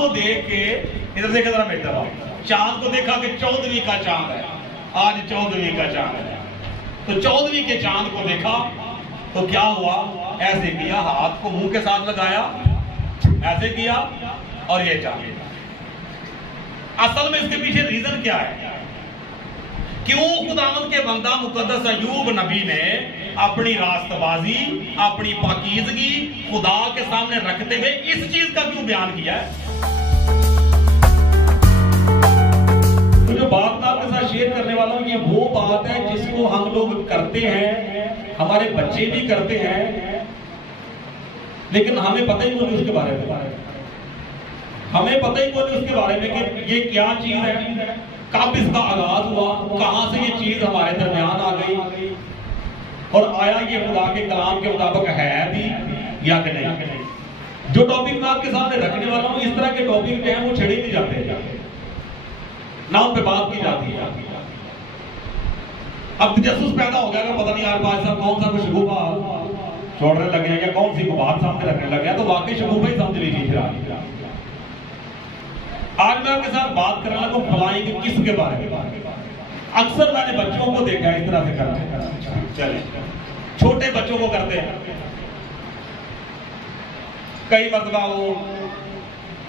کو دیکھ کے ادھر دیکھا ذرا میری طرف، چاند کو دیکھا کہ 14ویں کا چاند ہے، آج 14ویں کا چاند ہے، تو 14ویں کے چاند کو دیکھا تو کیا ہوا؟ ایسے کیا، ہاتھ کو منہ کے ساتھ لگایا، ایسے کیا اور یہ چاند۔ اصل میں اس کے پیچھے ریزن کیا ہے؟ کیوں خداوند کے بندہ مقدس ایوب نبی نے اپنی راست بازی، اپنی پاکیزگی خدا کے سامنے رکھتے ہوئے اس چیز کا کیوں بیان کیا ہے؟ تو جو بات میں آپ کے ساتھ شیئر کرنے والا ہوں، یہ وہ بات ہے جس کو ہم لوگ کرتے ہیں، ہمارے بچے بھی کرتے ہیں، لیکن ہمیں پتہ ہی نہیں اس کے بارے میں، ہمیں پتہ ہی نہیں اس کے بارے میں کہ یہ کیا چیز ہے، کب اس کا آغاز ہوا، کہاں سے یہ چیز ہمارے درمیان آ گئی، اور آیا یہ خدا کے کلام کے مطابق ہے بھی یا کہ نہیں۔ جو ٹاپک میں آپ کے سامنے رکھنے والا ہوں، اس طرح کے ٹاپک جو ہیں وہ چھڑے نہیں جاتے، نہ ان پہ بات کی جاتی ہے۔ اب تجسس پیدا ہو گیا کہ پتہ نہیں یار پاس صاحب کون سا کچھ شگوفہ چھوڑنے لگے ہیں یا کون سی کو بات سامنے رکھنے لگے ہیں، تو واقعی شگوفہ ہی سمجھ لیجیے پھر آج میں آپ کے ساتھ بات کرنا تو فلائنگ کس کے بارے میں۔ اکثر میں نے بچوں کو دیکھا ہے اس طرح سے کرتے ہیں، چلیں چھوٹے بچوں کو کرتے ہیں، کئی مرتبہ وہ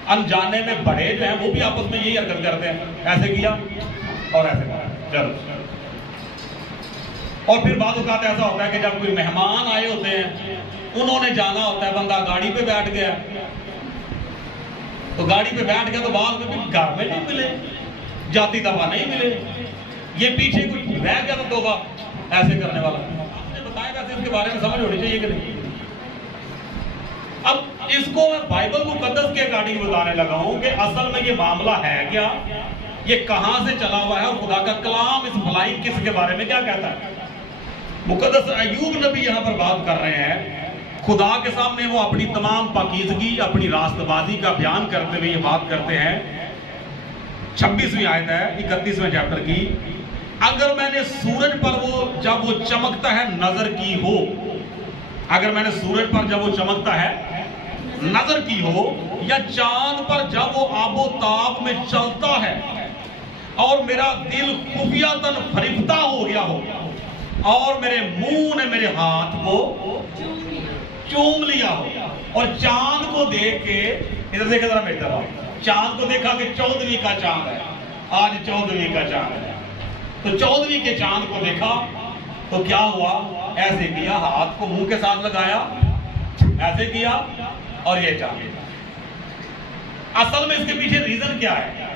انجانے میں بڑے جو ہیں وہ بھی آپس میں یہی حرکت کرتے ہیں، ایسے کیا اور ایسے کیا، چلو۔ اور پھر بعض اوقات ایسا ہوتا ہے کہ جب کوئی مہمان آئے ہوتے ہیں، انہوں نے جانا ہوتا ہے، بندہ گاڑی پہ بیٹھ گیا، تو گاڑی پہ بیٹھ گیا تو بعد میں بھی گھر میں نہیں ملے، جاتی دفعہ نہیں ملے، یہ پیچھے کوئی رہ گیا تو توبہ ایسے کرنے والا۔ آپ نے بتایا ویسے اس کے بارے میں سمجھ ہونی چاہیے کہ نہیں۔ اب اس کو میں بائبل مقدس کے اکارڈنگ بتانے لگا ہوں کہ اصل میں یہ معاملہ ہے کیا، یہ کہاں سے چلا ہوا ہے، اور خدا کا کلام اس بھلائی کس کے بارے میں کیا کہتا ہے۔ مقدس ایوب نبی یہاں پر بات کر رہے ہیں، خدا کے سامنے وہ اپنی تمام پاکیزگی، اپنی راست بازی کا بیان کرتے ہوئے یہ بات کرتے ہیں۔ 26ویں آیت ہے 31ویں چیپٹر کی، اگر میں نے سورج پر جب وہ چمکتا ہے نظر کی ہو، اگر میں نے سورج پر جب وہ چمکتا ہے نظر کی ہو، یا چاند پر جب وہ آب و تاب میں چلتا ہے، اور میرا دل خفیہ فریفتہ ہو گیا ہو، اور میرے منہ نے میرے ہاتھ کو چوم لیا ہو، اور چاند کو دیکھ کے ادھر دیکھا ذرا میری طرف، چاند کو دیکھا کہ 14ویں کا چاند ہے، آج 14ویں کا چاند ہے، تو 14ویں کے چاند کو دیکھا تو کیا ہوا؟ ایسے کیا، ہاتھ کو منہ کے ساتھ لگایا، ایسے کیا اور یہ چاند۔ اصل میں اس کے پیچھے ریزن کیا ہے؟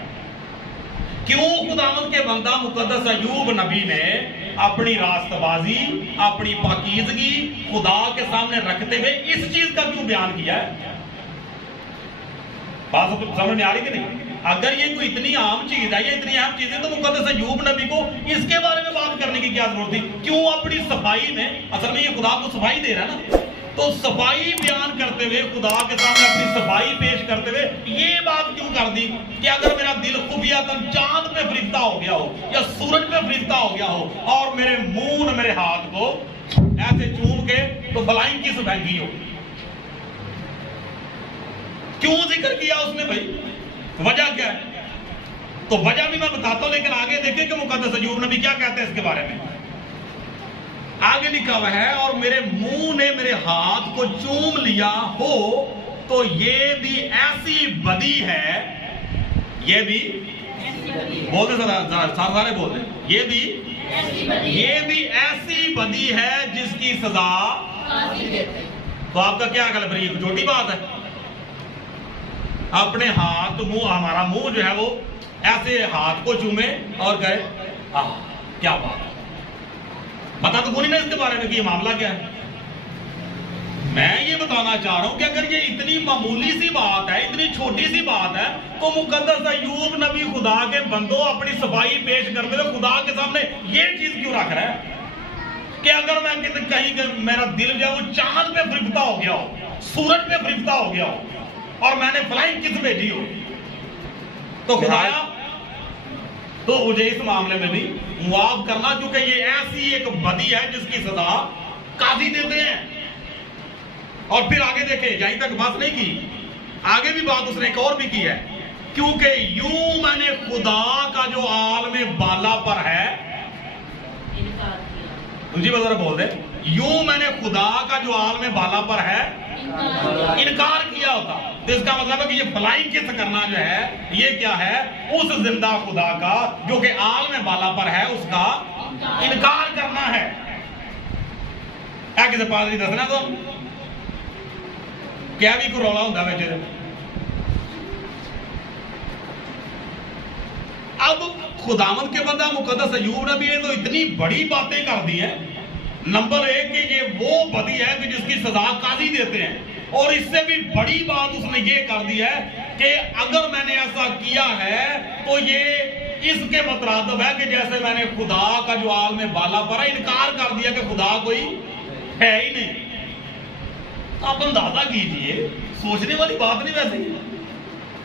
کیوں خداوند کے بندہ مقدس ایوب نبی نے اپنی راست بازی، اپنی پاکیزگی خدا کے سامنے رکھتے ہوئے اس چیز کا کیوں بیان کیا ہے؟ بات سمجھ میں آ رہی کہ نہیں؟ اگر یہ کوئی اتنی عام چیز ہے یا اتنی اہم چیز ہے تو مقدس ایوب نبی کو اس کے بارے میں بات کرنے کی کیا ضرورت تھی؟ کیوں اپنی صفائی میں، اصل میں یہ خدا کو صفائی دے رہا ہے نا، تو صفائی بیان کرتے ہوئے، خدا کے سامنے اپنی صفائی پیش کرتے ہوئے یہ بات کیوں کر دی کہ اگر میرا دل خفیہ چاند پہ فریفتہ ہو گیا ہو یا سورج پہ فریفتہ ہو گیا ہو، اور میرے منہ نے میرے ہاتھ کو ایسے چوم کے، تو فلائنگ کس بھینگی ہو؟ کیوں ذکر کیا اس نے بھائی؟ وجہ کیا ہے؟ تو وجہ بھی میں بتاتا ہوں، لیکن آگے دیکھیں کہ مقدس ایوب نبی کیا کہتے ہیں اس کے بارے میں۔ آگے لکھا ہوا ہے، اور میرے منہ نے میرے ہاتھ کو چوم لیا ہو، تو یہ بھی ایسی بدی ہے، یہ بھی بولتے سارے بولتے، یہ بھی ایسی بدی ہے جس کی سزا۔ تو آپ کا کیا خیال ہے؟ یہ چھوٹی بات ہے؟ اپنے ہاتھ منہ، ہمارا منہ جو ہے وہ ایسے ہاتھ کو چومے اور کہے کیا بات ہے؟ بتا تو بولی نا اس کے بارے میں کہ یہ معاملہ کیا ہے۔ میں یہ بتانا چاہ رہا ہوں کہ اگر یہ اتنی معمولی سی بات ہے، اتنی چھوٹی سی بات ہے، تو مقدس ایوب نبی خدا کے بندوں اپنی صفائی پیش کرتے ہوئے خدا کے سامنے یہ چیز کیوں رکھ رہا ہے کہ اگر میں کہیں میرا دل جو ہے وہ چاند پہ فریفتہ ہو گیا ہو، سورج پہ فریفتہ ہو گیا ہو، اور میں نے فلائنگ کس بھیجی ہو، تو خدایا تو مجھے اس معاملے میں بھی معاف کرنا، کیونکہ یہ ایسی ایک بدی ہے جس کی سزا قاضی دیتے ہیں۔ اور پھر آگے دیکھیں، یہیں تک بات نہیں کی، آگے بھی بات اس نے ایک اور بھی کی ہے، کیونکہ یوں میں نے خدا کا جو عالم بالا پر ہے، تجھے ذرا بول دے، یوں میں نے خدا کا جو عالم بالا پر ہے انکار کیا ہوتا، تو اس کا مطلب ہے کہ یہ فلائنگ کس کرنا جو ہے یہ کیا ہے، اس زندہ خدا کا جو کہ عالم بالا پر ہے اس کا انکار کرنا ہے۔ کسی پادری دسنا تو کیا بھی کوئی رولا ہوتا ہے۔ اب خداوند کے بندہ مقدس ایوب نبی نے تو اتنی بڑی باتیں کر دی ہیں۔ نمبر ایک کہ یہ وہ بدی ہے کہ جس کی سزا قاضی دیتے ہیں، اور اس سے بھی بڑی بات اس نے یہ کر دی ہے کہ اگر میں نے ایسا کیا ہے تو یہ اس کے مترادف ہے کہ جیسے میں نے خدا کا جو عالم بالا پر ہے انکار کر دیا کہ خدا کوئی ہے ہی نہیں۔ آپ اندازہ کیجئے، سوچنے والی بات نہیں ویسے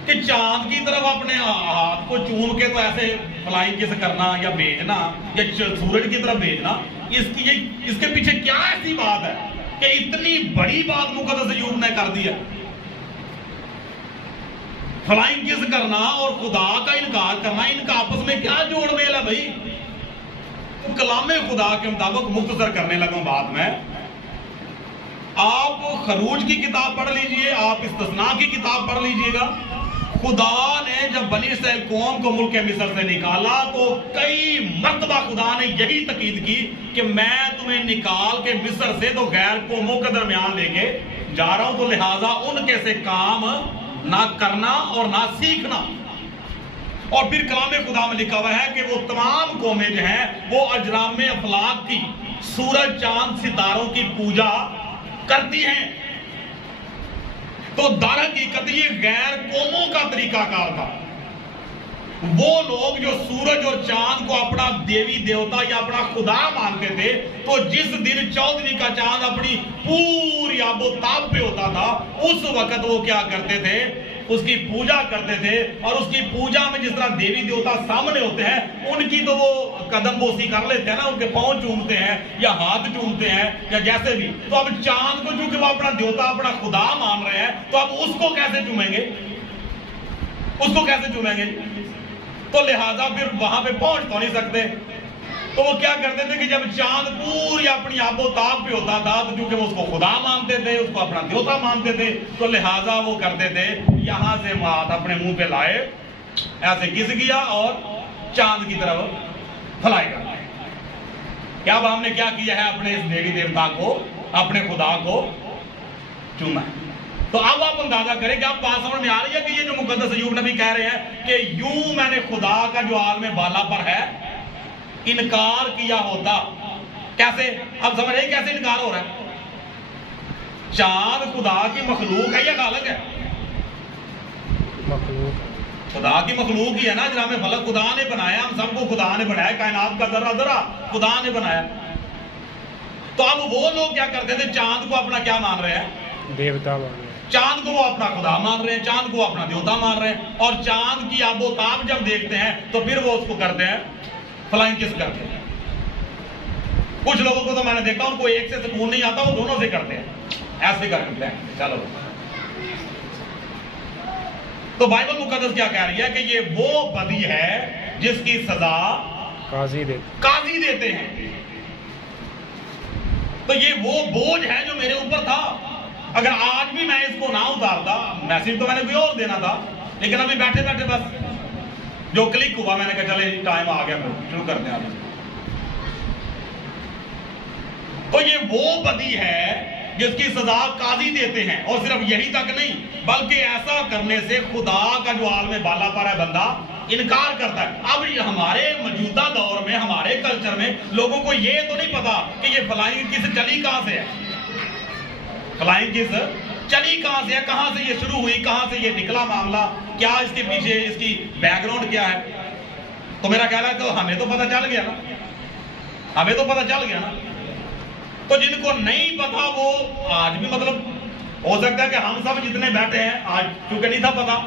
کہ چاند کی طرف اپنے ہاتھ کو چوم کے تو ایسے فلائنگ کس کرنا یا بھیجنا یا سورج کی طرف بھیجنا، اس کے پیچھے کیا ایسی بات ہے کہ اتنی بڑی بات مقدس ایوب نے کر دی ہے؟ فلائنگ کس کرنا اور خدا کا انکار کرنا، ان کا آپس میں کیا جوڑ میل ہے بھائی؟ کلام خدا کے مطابق مختصر کرنے لگا بات میں، آپ خروج کی کتاب پڑھ لیجئے، آپ استثناء کی کتاب پڑھ لیجئے گا۔ خدا نے جب بنی اسرائیل قوم کو ملک مصر سے نکالا تو کئی مرتبہ خدا نے یہی تاکید کی کہ میں تمہیں نکال کے مصر سے تو غیر قوموں کے درمیان لے کے جا رہا ہوں، تو لہٰذا ان کے سے کام نہ کرنا اور نہ سیکھنا۔ اور پھر کلام خدا میں لکھا ہوا ہے کہ وہ تمام قومیں جو ہیں وہ اجرام افلاک کی، سورج چاند ستاروں کی پوجا کرتی ہیں۔ تو در حقیقت یہ غیر قوموں کا طریقہ کار تھا۔ وہ لوگ جو سورج اور چاند کو اپنا دیوی دیوتا یا اپنا خدا مانتے تھے، تو جس دن 14ویں کا چاند اپنی پوری آب و تاب پہ ہوتا تھا اس وقت وہ کیا کرتے تھے، اس کی پوجا کرتے تھے، اور اس کی پوجا میں جس طرح دیوی دیوتا سامنے ہوتے ہیں ان کی تو وہ قدم بوسی کر لیتے ہیں نا، ان کے پاؤں چومتے ہیں یا ہاتھ چومتے ہیں یا جیسے بھی۔ تو اب چاند کو چونکہ وہ اپنا دیوتا اپنا خدا مان رہے ہیں تو اب اس کو کیسے چومیں گے، اس کو کیسے چومیں گے؟ تو لہٰذا پھر وہاں پہ پہنچ تو نہیں سکتے، تو وہ کیا کرتے تھے کہ جب چاند پوری اپنی آب و تاب پہ ہوتا تھا تو چونکہ وہ اس کو خدا مانتے تھے، اس کو اپنا دیوتا مانتے تھے، تو لہٰذا وہ کرتے تھے یہاں سے ہاتھ اپنے منہ پہ لائے، ایسے گھس گیا اور چاند کی طرف فلائی کر لائے۔ کیا اب ہم نے کیا کیا ہے؟ اپنے اس دیوی دیوتا کو، اپنے خدا کو چوما ہے۔ تو اب آپ اندازہ کریں کہ آپ بات سمجھ میں آ رہی ہے کہ یہ جو مقدس ایوب نبی کہہ رہے ہیں کہ یوں میں نے خدا کا جو عالم بالا پر ہے انکار کیا ہوتا، کیسے؟ اب سمجھ رہے کیسے انکار ہو رہا ہے؟ چاند خدا کی مخلوق ہے یا خالق ہے؟ خدا کی مخلوق ہی ہے نا جناب فلک، خدا نے بنایا، ہم سب کو خدا نے بنایا، کائنات کا ذرہ ذرہ خدا نے بنایا۔ تو اب وہ لوگ کیا کرتے تھے؟ چاند کو اپنا کیا مان رہے ہیں؟ دیوتا مان رہے ہیں۔ چاند کو وہ اپنا خدا مان رہے ہیں، چاند کو اپنا دیوتا مان رہے ہیں، اور چاند کی آب و تاب جب دیکھتے ہیں تو پھر وہ اس کو کرتے ہیں فلائنگ کس کرتے ہیں۔ کچھ لوگوں کو تو میں نے دیکھا ان کو ایک سے سکون نہیں آتا، وہ دونوں سے کرتے ہیں، ایسے کرتے ہیں۔ چلو، تو بائبل مقدس کیا کہہ رہی ہے کہ یہ وہ بدی ہے جس کی سزا قاضی دیتے ہیں۔ تو یہ وہ بوجھ ہے جو میرے اوپر تھا، اگر آج بھی میں اس کو نہ اتارتا، میسیج تو میں نے کوئی اور دینا تھا، لیکن ابھی بیٹھے بیٹھے بس جو کلک ہوا میں نے کہا چلے ٹائم آ گیا، شروع کرتے ہیں۔ تو یہ وہ بدی ہے جس کی سزا قاضی دیتے ہیں، اور صرف یہی تک نہیں بلکہ ایسا کرنے سے خدا کا جو عالم بالا پر ہے بندہ انکار کرتا ہے۔ اب ہمارے موجودہ دور میں، ہمارے کلچر میں لوگوں کو یہ تو نہیں پتا کہ یہ فلائنگ کس چلی کہاں سے ہے، فلائنگ کس چلی کہاں سے ہے، کہاں سے یہ شروع ہوئی، کہاں سے یہ نکلا معاملہ، کیا اس کے پیچھے اس کی بیک گراؤنڈ کیا ہے۔ تو میرا خیال ہے کہ ہمیں تو پتہ چل گیا نا، ہمیں تو پتہ چل گیا نا۔ تو جن کو نہیں پتا وہ آج بھی، مطلب ہو سکتا ہے کہ ہم سب جتنے بیٹھے ہیں آج چونکہ نہیں تھا پتا،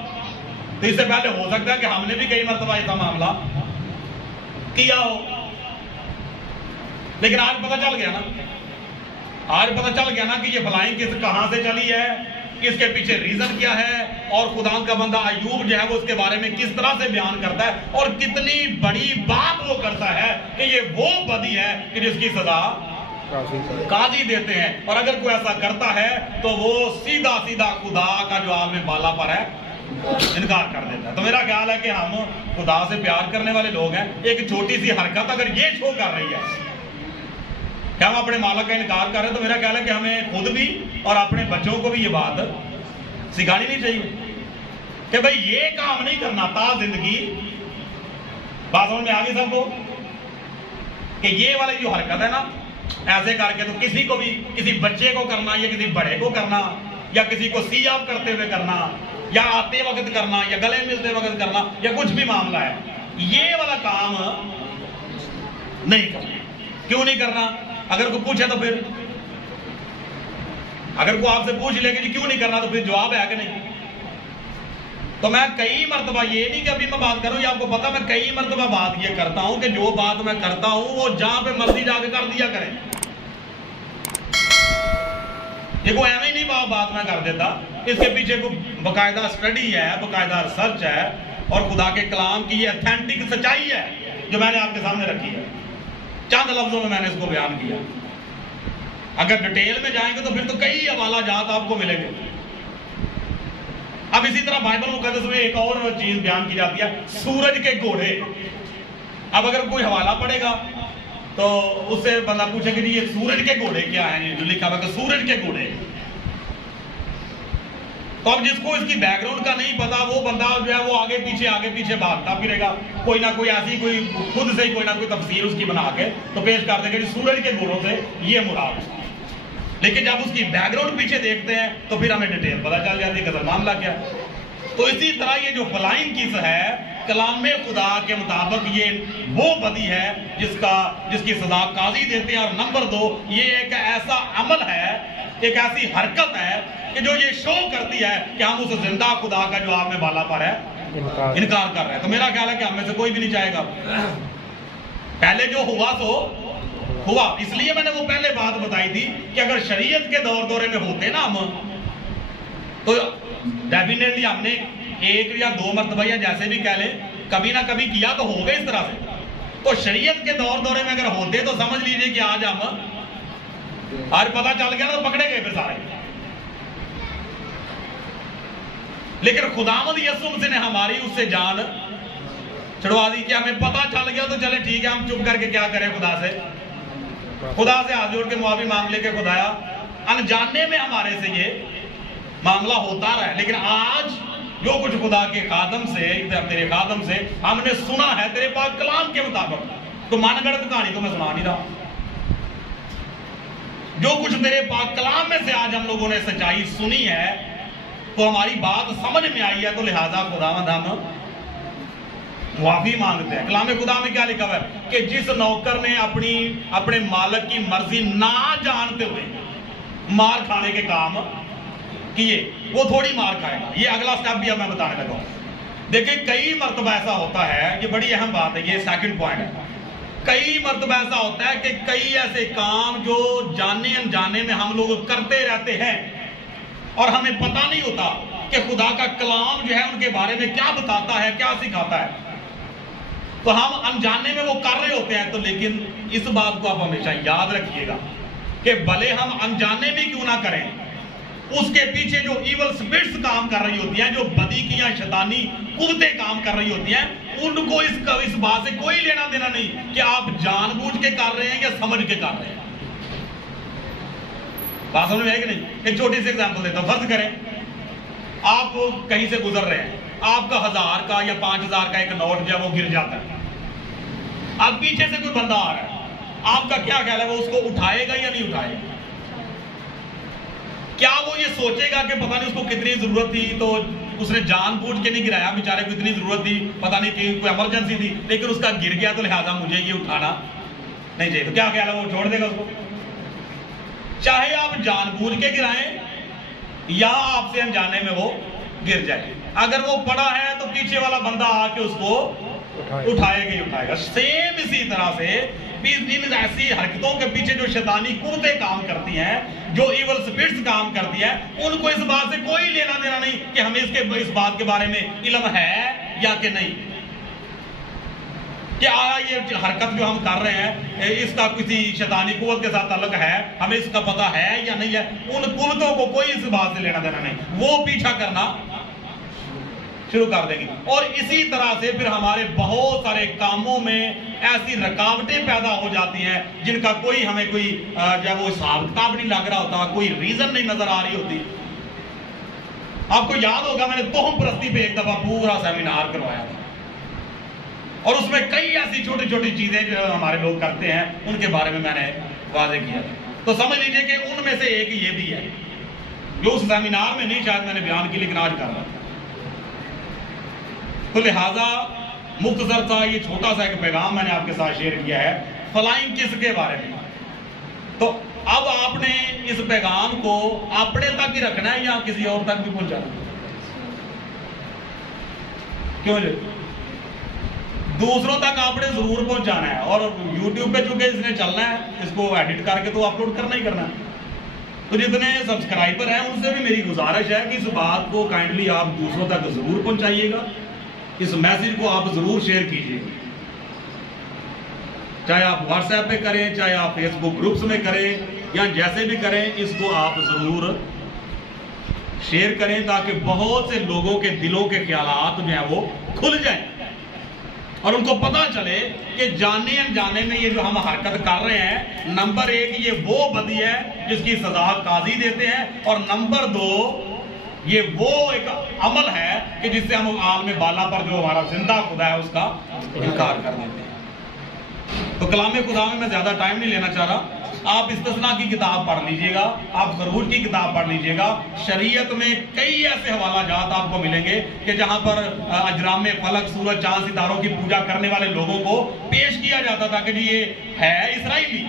تو اس سے پہلے ہو سکتا ہے کہ ہم نے بھی کئی مرتبہ ایسا معاملہ کیا ہو، لیکن آج پتہ چل گیا نا، آج پتہ چل گیا نا کہ یہ فلائنگ کس کہاں سے چلی ہے اس کے پیچھے ریزن کیا ہے، اور خدا کا بندہ ایوب جو ہے وہ اس کے بارے میں کس طرح سے بیان کرتا ہے، اور کتنی بڑی بات وہ کرتا ہے کہ یہ وہ بدی ہے کہ جس کی سزا قاضی دیتے ہیں، اور اگر کوئی ایسا کرتا ہے تو وہ سیدھا سیدھا خدا کا جو عالم بالا پر ہے انکار کر دیتا ہے۔ تو میرا خیال ہے کہ ہم خدا سے پیار کرنے والے لوگ ہیں، ایک چھوٹی سی حرکت اگر یہ شو کر رہی ہے کہ ہم اپنے مالک کا انکار کر رہے ہیں، تو میرا خیال ہے کہ ہمیں خود بھی اور اپنے بچوں کو بھی یہ بات سکھانی نہیں چاہیے کہ بھئی یہ کام نہیں کرنا تا زندگی۔ بات سمجھ میں آگے سب کو کہ یہ والی جو حرکت ہے نا ایسے کر کے، تو کسی کو بھی، کسی بچے کو کرنا یا کسی بڑے کو کرنا یا کسی کو سی آف کرتے ہوئے کرنا یا آتے وقت کرنا یا گلے ملتے وقت کرنا یا کچھ بھی معاملہ ہے، یہ والا کام نہیں کرنا۔ کیوں نہیں کرنا؟ اگر کوئی پوچھے تو پھر، اگر کوئی آپ سے پوچھ لے کہ جی کیوں نہیں کرنا، تو پھر جواب ہے کہ نہیں؟ تو میں کئی مرتبہ، یہ نہیں کہ ابھی میں بات کروں، یہ آپ کو پتا میں کئی مرتبہ بات یہ کرتا ہوں کہ جو بات میں کرتا ہوں وہ جہاں پہ مرضی جا کے کر دیا کریں۔ یہ کوئی ایویں نہیں بات میں کر دیتا، اس کے پیچھے کوئی باقاعدہ سٹڈی ہے، باقاعدہ ریسرچ ہے، اور خدا کے کلام کی یہ ایتھینٹک سچائی ہے جو میں نے آپ کے سامنے رکھی ہے۔ چند لفظوں میں نے اس کو بیان کیا۔ اگر ڈیٹیل میں جائیں گے تو پھر تو کئی حوالہ جات آپ کو ملیں گے۔ اب اسی طرح بائبل مقدس میں ایک اور چیز بیان کی جاتی ہے، سورج کے گھوڑے۔ اب اگر کوئی حوالہ پڑھے گا تو اس سے بندہ پوچھے کہ یہ سورج کے گھوڑے کیا ہیں، جو لکھا ہوا کہ سورج کے گھوڑے۔ تو اب جس کو اس کی بیک گراؤنڈ کا نہیں پتا، وہ بندہ جو ہے وہ آگے پیچھے بھاگتا پھرے گا، کوئی نہ کوئی ایسی کوئی خود سے کوئی نہ کوئی تفسیر اس کی بنا کے تو پیش کر دے گا کہ سورج کے گھوڑوں سے یہ مراد ہے۔ لیکن جب اس کی بیک گراؤنڈ پیچھے دیکھتے ہیں تو پھر ہمیں ڈیٹیل پتا چل جاتی ہے کہ معاملہ کیا۔ تو اسی طرح یہ جو فلائنگ کس ہے، کلام خدا کے مطابق یہ وہ بدی ہے جس کی سزا قاضی دیتے ہیں، اور نمبر 2 یہ ایک ایسا عمل ہے، ایک ایسی حرکت ہے کہ جو یہ شو کرتی ہے کہ ہم اس زندہ خدا کا جو عالم بالا پر ہے انکار کر رہے ہیں۔ تو میرا خیال ہے کہ ہم میں سے کوئی بھی نہیں چاہے گا پہلے جو ہوا سو ہوا۔ اس لیے میں نے وہ پہلے بات بتائی تھی کہ اگر شریعت کے دورے میں ہوتے نا ہم، تو ڈیفینیٹلی ہم نے 1 یا 2 مرتبہ یا جیسے بھی کہہ لیں کبھی نہ کبھی کیا تو ہوگا اس طرح سے۔ تو شریعت کے دورے میں اگر ہوتے تو سمجھ لیجئے کہ آج پتہ چل گیا تو پکڑے گئے پھر سارے۔ لیکن خداوند یسوع مسیح نے ہماری اس سے جان چھڑوا دی کہ ہمیں پتہ چل گیا تو چلے ٹھیک ہے، ہم چپ کر کے کیا کریں، خدا سے ہاتھ جوڑ کے معافی مانگ لے کہ خدایا انجانے میں ہمارے سے یہ معاملہ ہوتا رہا ہے، لیکن آج جو کچھ خدا کے خادم سے، تیرے خادم سے ہم نے سنا ہے تیرے پاک کلام کے مطابق، تو من گڑت کہانی تو میں سنا نہیں رہا، جو کچھ تیرے پاک کلام میں سے آج ہم لوگوں نے سچائی سنی ہے تو ہماری بات سمجھ میں آئی ہے، تو لہذا خداوند ہم معافی مانگتے ہیں۔ کلام خدا میں کیا لکھا ہوا ہے کہ جس نوکر نے اپنے مالک کی مرضی نہ جانتے ہوئے مار کھانے کے کام کیے وہ تھوڑی مار کھائے گا۔ یہ اگلا سٹیپ بھی اب میں بتانے لگا ہوں۔ دیکھیں کئی مرتبہ ایسا ہوتا ہے، یہ بڑی اہم بات ہے، یہ سیکنڈ پوائنٹ ہے، کئی مرتبہ ایسا ہوتا ہے کہ کئی ایسے کام جو جانے انجانے میں ہم لوگ کرتے رہتے ہیں اور ہمیں پتہ نہیں ہوتا کہ خدا کا کلام جو ہے ان کے بارے میں کیا بتاتا ہے، کیا سکھاتا ہے، تو ہم انجانے میں وہ کر رہے ہوتے ہیں۔ تو لیکن اس بات کو آپ ہمیشہ یاد رکھیے گا کہ بھلے ہم انجانے میں کیوں نہ کریں، اس کے پیچھے جو ایول سپرٹس کام کر رہی ہوتی ہیں، جو بدی کی یا شیطانی قوتیں کام کر رہی ہوتی ہیں، ان کو اس بات سے کوئی لینا دینا نہیں کہ آپ جان بوجھ کے کر رہے ہیں یا سمجھ کے کر رہے ہیں۔ بات سمجھ میں ہے کہ نہیں؟ ایک چھوٹی سی ایگزامپل دیتا ہوں۔ فرض کریں آپ کہیں سے گزر رہے ہیں، آپ کا 1000 کا یا 5000 کا ایک نوٹ جو ہے وہ گر جاتا ہے، اب پیچھے سے کوئی بندہ آ رہا ہے، آپ کا کیا خیال ہے وہ اس کو اٹھائے گا یا نہیں اٹھائے گا؟ کیا وہ یہ سوچے گا کہ پتہ نہیں اس کو کتنی ضرورت تھی تو اس نے جان بوجھ کے نہیں گرایا، بیچارے کو اتنی ضرورت تھی، پتہ نہیں تھی، کوئی ایمرجنسی تھی، لیکن اس کا گر گیا تو لہٰذا مجھے یہ اٹھانا نہیں چاہیے، تو کیا خیال ہے وہ چھوڑ دے گا اس کو؟ چاہے آپ جان بوجھ کے گرائیں یا آپ سے انجانے میں وہ گر جائے، اگر وہ پڑا ہے تو پیچھے والا بندہ آ کے اس کو اٹھائے گا ہی اٹھائے گا۔ سیم اسی طرح سے ان ایسی حرکتوں کے پیچھے جو شیطانی قوتیں کام کرتی ہیں، جو ایول سپرٹس کام کرتی ہیں، ان کو اس بات سے کوئی لینا دینا نہیں کہ ہمیں اس بات کے بارے میں علم ہے یا کہ نہیں، کہ آیا یہ حرکت جو ہم کر رہے ہیں اس کا کسی شیطانی قوت کے ساتھ تعلق ہے، ہمیں اس کا پتہ ہے یا نہیں ہے، ان قوتوں کو کوئی اس بات سے لینا دینا نہیں، وہ پیچھا کرنا شروع کر دیں گی۔ اور اسی طرح سے پھر ہمارے بہت سارے کاموں میں ایسی رکاوٹیں پیدا ہو جاتی ہیں جن کا کوئی ہمیں کوئی جب وہ حساب کتاب نہیں لگ رہا ہوتا، کوئی ریزن نہیں نظر آ رہی ہوتی۔ آپ کو یاد ہوگا میں نے توہم پرستی پہ ایک دفعہ پورا سیمینار کروایا تھا، اور اس میں کئی ایسی چھوٹی چھوٹی چیزیں جو ہمارے لوگ کرتے ہیں ان کے بارے میں میں نے واضح کیا تھا۔ تو سمجھ لیجئے کہ ان میں سے ایک یہ بھی ہے جو اس سیمینار میں نہیں شاید میں نے بیان کی، لیکن آج کر رہا تھا۔ تو لہٰذا مختصر سا یہ چھوٹا سا ایک پیغام میں نے آپ کے ساتھ شیئر کیا ہے فلائنگ کس کے بارے میں۔ تو اب آپ نے اس پیغام کو اپنے تک ہی رکھنا ہے یا کسی اور تک بھی پہنچانا ہے؟ کیوں جی؟ دوسروں تک آپ نے ضرور پہنچانا ہے، اور یوٹیوب پہ چونکہ اس نے چلنا ہے، اس کو ایڈٹ کر کے تو اپلوڈ کرنا ہی کرنا ہے۔ تو جتنے سبسکرائبر ہیں ان سے بھی میری گزارش ہے کہ اس بات کو کائنڈلی آپ دوسروں تک ضرور پہنچائیے گا، اس میسج کو آپ ضرور شیئر کیجئے، چاہے آپ واٹس ایپ پہ کریں، چاہے آپ فیس بک گروپس میں کریں، یا جیسے بھی کریں، اس کو آپ ضرور شیئر کریں تاکہ بہت سے لوگوں کے دلوں کے خیالات جو ہیں وہ کھل جائیں، اور ان کو پتہ چلے کہ جانے انجانے میں یہ جو ہم حرکت کر رہے ہیں، نمبر ایک یہ وہ بدی ہے جس کی سزا قاضی دیتے ہیں، اور نمبر دو یہ وہ ایک عمل ہے کہ جس سے ہم عالم بالا پر جو ہمارا زندہ خدا ہے اس کا انکار کر دیتے ہیں۔ تو کلام خدا میں زیادہ ٹائم نہیں لینا چاہ رہا، آپ استثناء کی کتاب پڑھ لیجئے گا، آپ خروج کی کتاب پڑھ لیجئے گا۔ شریعت میں کئی ایسے حوالہ جات آپ کو ملیں گے کہ جہاں پر اجرام فلک، سورج، چاند، ستاروں کی پوجا کرنے والے لوگوں کو پیش کیا جاتا تھا کہ جی یہ ہے اسرائیلی،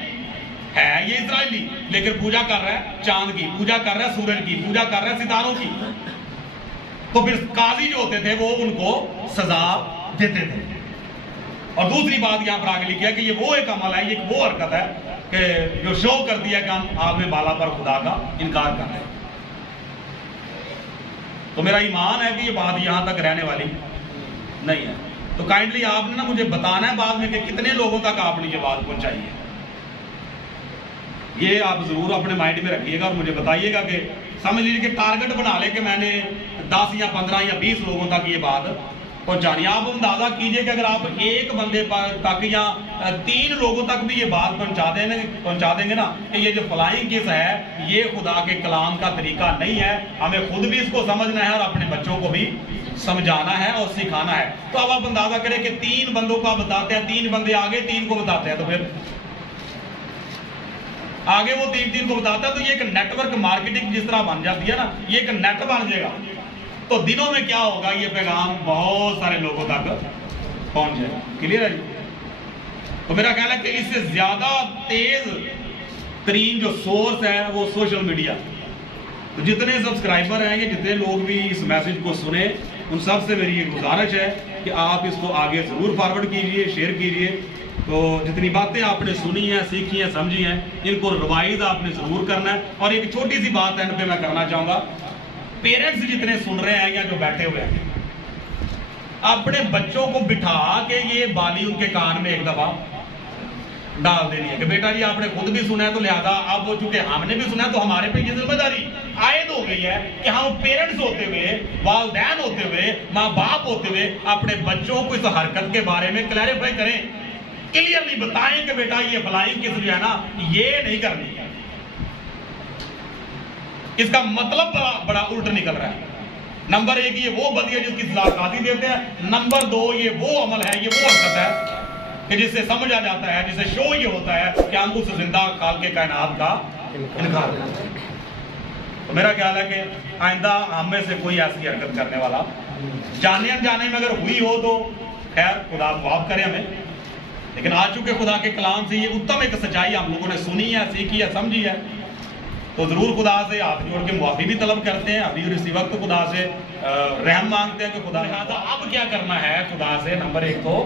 ہے یہ اسرائیلی، لیکن پوجا کر رہا ہے چاند کی، پوجا کر رہا ہے سورج کی، پوجا کر رہا ہے ستاروں کی۔ تو پھر قاضی جو ہوتے تھے وہ ان کو سزا دیتے تھے۔ اور دوسری بات یہاں پر آگے لکھی ہے کہ یہ وہ ایک عمل ہے، یہ وہ حرکت ہے کہ جو شو کرتی ہے کہ ہم عالم بالا پر خدا کا انکار کر رہے ہیں۔ تو میرا ایمان ہے کہ یہ بات یہاں تک رہنے والی نہیں ہے۔ تو کائنڈلی آپ نے نا مجھے بتانا ہے بعد میں کہ کتنے لوگوں تک آپ نے یہ بات پہنچائی ہے، یہ آپ ضرور اپنے مائنڈ میں رکھیے گا اور مجھے بتائیے گا کہ سمجھ لیجیے کہ ٹارگٹ بنا لے کہ میں نے 10 یا 15 یا 20 لوگوں تک یہ بات پہنچانی۔ آپ اندازہ کیجئے کہ اگر آپ ایک بندے تک یا 3 لوگوں تک بھی یہ بات پہنچا دیں گے نا کہ یہ جو فلائنگ کس ہے یہ خدا کے کلام کا طریقہ نہیں ہے، ہمیں خود بھی اس کو سمجھنا ہے اور اپنے بچوں کو بھی سمجھانا ہے اور سکھانا ہے۔ تو اب آپ اندازہ کریں کہ 3 بندوں کو آپ بتاتے ہیں، 3 بندے آگے 3 کو بتاتے ہیں، تو پھر آگے وہ 3 کو بتاتا ہے، تو یہ ایک نیٹ ورک مارکیٹنگ جس طرح بن جاتی ہے نا، یہ ایک نیٹ بن جائے گا۔ تو دنوں میں کیا ہوگا، یہ پیغام بہت سارے لوگوں تک پہنچ جائے گا۔ کلیئر ہے جی؟ تو میرا خیال ہے کہ اس سے زیادہ تیز ترین جو سورس ہے وہ سوشل میڈیا۔ تو جتنے سبسکرائبر ہیں، یہ جتنے لوگ بھی اس میسج کو سنیں، ان سب سے میری یہ گزارش ہے کہ آپ اس کو آگے ضرور فارورڈ کیجئے، شیئر کیجئے۔ تو جتنی باتیں آپ نے سنی ہیں، سیکھی ہیں، سمجھی ہیں، ان کو ریوائز آپ نے ضرور کرنا ہے۔ اور ایک چھوٹی سی بات اینڈ پہ میں کرنا چاہوں گا، پیرنٹس جتنے سن رہے ہیں یا جو بیٹھے ہوئے ہیں، اپنے بچوں کو بٹھا کے یہ بالی ان کے کان میں ایک دفعہ ڈال دینی ہے کہ بیٹا جی آپ نے خود بھی سنا ہے، تو لہذا اب چونکہ ہم نے بھی سنا ہے تو ہمارے پہ یہ ذمہ داری عائد ہو گئی ہے کہ ہم پیرنٹس ہوتے ہوئے، والدین ہوتے ہوئے، ماں باپ ہوتے ہوئے اپنے بچوں کو اس حرکت کے بارے میں کلیریفائی کریں، کلیئرلی بتائیں کہ بیٹا یہ فلائنگ کس جو ہے نا یہ نہیں کرنی ہے، اس کا مطلب بڑا الٹ نکل رہا ہے۔ نمبر 1 یہ وہ بدی ہے جس کی سزا قاضی دیتے ہیں، نمبر 2 یہ وہ عمل ہے، یہ وہ حرکت ہے کہ جس سے سمجھا جاتا ہے، جس سے شو یہ ہوتا ہے کہ ہم اس زندہ خالق کائنات کا انکار کرتے ہیں۔ تو میرا خیال ہے کہ آئندہ ہم میں سے کوئی ایسی حرکت کرنے والا جانے انجانے میں اگر ہوئی ہو تو خیر خدا معاف کرے ہمیں، لیکن آج چونکہ خدا کے کلام سے یہ اتم ایک سچائی ہم لوگوں نے سنی ہے، سیکھی ہے، سمجھی ہے، تو ضرور خدا سے ہاتھ جوڑ کے معافی بھی طلب کرتے ہیں ابھی اور اسی وقت خدا سے رحم مانگتے ہیں کہ خدا لہٰذا اب کیا کرنا ہے خدا سے، نمبر 1 تو